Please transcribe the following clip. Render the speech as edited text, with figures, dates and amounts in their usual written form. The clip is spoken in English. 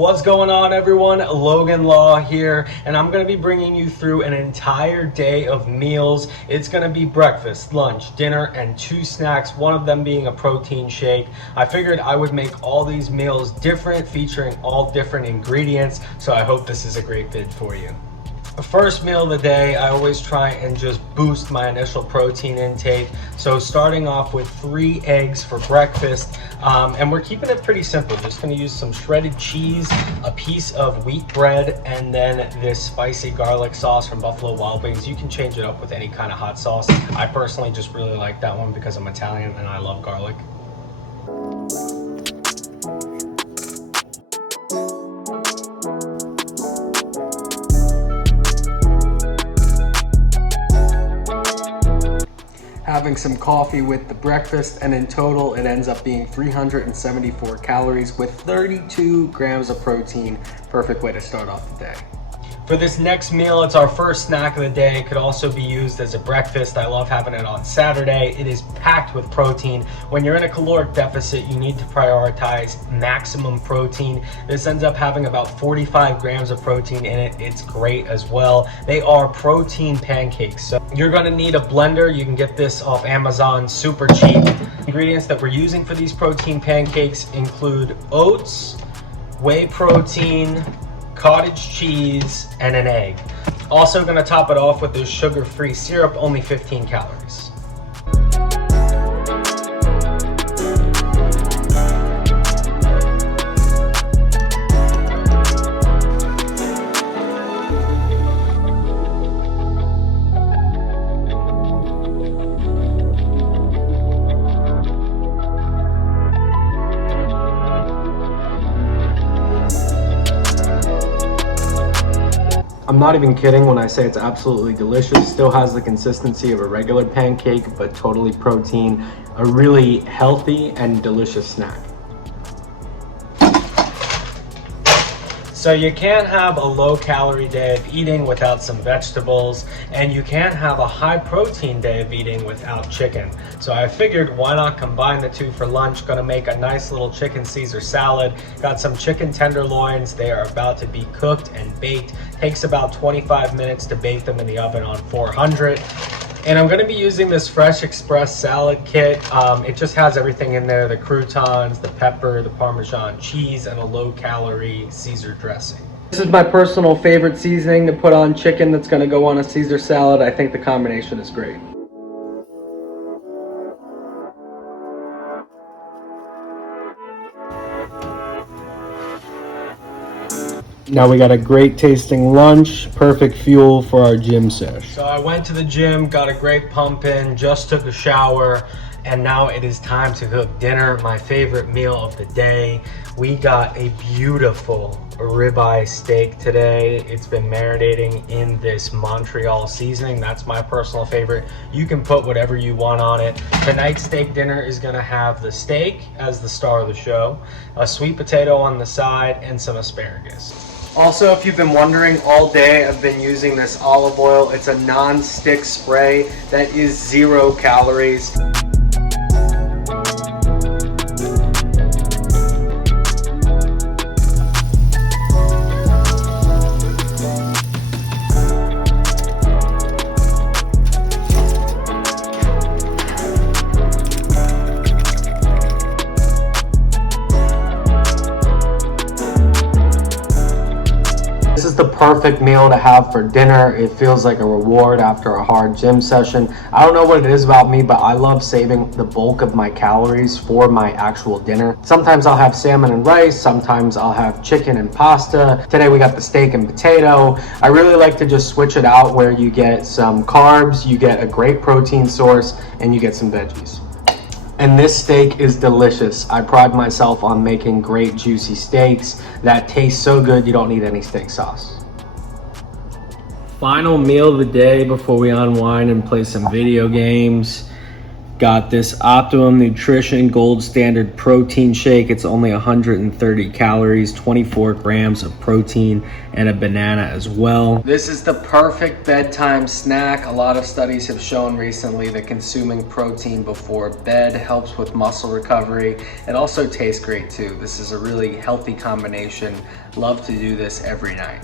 What's going on, everyone? Logan Law here, and I'm going to be bringing you through an entire day of meals. It's going to be breakfast, lunch, dinner, and 2 snacks, one of them being a protein shake. I figured I would make all these meals different, featuring all different ingredients, so I hope this is a great vid for you. The first meal of the day, I always try and just boost my initial protein intake. So starting off with 3 eggs for breakfast, and we're keeping it pretty simple. Just gonna use some shredded cheese, a piece of wheat bread, and then this spicy garlic sauce from Buffalo Wild Wings. You can change it up with any kind of hot sauce. I personally just really like that one because I'm Italian and I love garlic. Having some coffee with the breakfast, and in total it ends up being 374 calories with 32 grams of protein. Perfect way to start off the day. For this next meal, it's our first snack of the day. It could also be used as a breakfast. I love having it on Saturday. It is packed with protein. When you're in a caloric deficit, you need to prioritize maximum protein. This ends up having about 45 grams of protein in it. It's great as well. They are protein pancakes. So you're gonna need a blender. You can get this off Amazon, super cheap. Ingredients that we're using for these protein pancakes include oats, whey protein, cottage cheese, and an egg. Also gonna top it off with this sugar-free syrup, only 15 calories. I'm not even kidding when I say it's absolutely delicious. Still has the consistency of a regular pancake, but totally protein. A really healthy and delicious snack. So you can't have a low-calorie day of eating without some vegetables, and you can't have a high-protein day of eating without chicken. So I figured, why not combine the two for lunch? Gonna make a nice little chicken Caesar salad. Got some chicken tenderloins. They are about to be cooked and baked. Takes about 25 minutes to bake them in the oven on 400. And I'm gonna be using this Fresh Express salad kit. It just has everything in there, the croutons, the pepper, the Parmesan cheese, and a low-calorie Caesar dressing. This is my personal favorite seasoning to put on chicken that's gonna go on a Caesar salad. I think the combination is great. Now we got a great tasting lunch, perfect fuel for our gym sesh. So I went to the gym, got a great pump in, just took a shower, and now it is time to cook dinner, my favorite meal of the day. We got a beautiful ribeye steak today. It's been marinating in this Montreal seasoning. That's my personal favorite. You can put whatever you want on it. Tonight's steak dinner is gonna have the steak as the star of the show, a sweet potato on the side, and some asparagus. Also, if you've been wondering, all day I've been using this olive oil. It's a non-stick spray that is 0 calories. This is the perfect meal to have for dinner. It feels like a reward after a hard gym session. I don't know what it is about me, but I love saving the bulk of my calories for my actual dinner. Sometimes I'll have salmon and rice, sometimes I'll have chicken and pasta. Today we got the steak and potato. I really like to just switch it out where you get some carbs, you get a great protein source, and you get some veggies. And this steak is delicious. I pride myself on making great juicy steaks that taste so good you don't need any steak sauce. Final meal of the day before we unwind and play some video games. Got this Optimum Nutrition Gold Standard Protein Shake. It's only 130 calories, 24 grams of protein, and a banana as well. This is the perfect bedtime snack. A lot of studies have shown recently that consuming protein before bed helps with muscle recovery. It also tastes great too. This is a really healthy combination. Love to do this every night.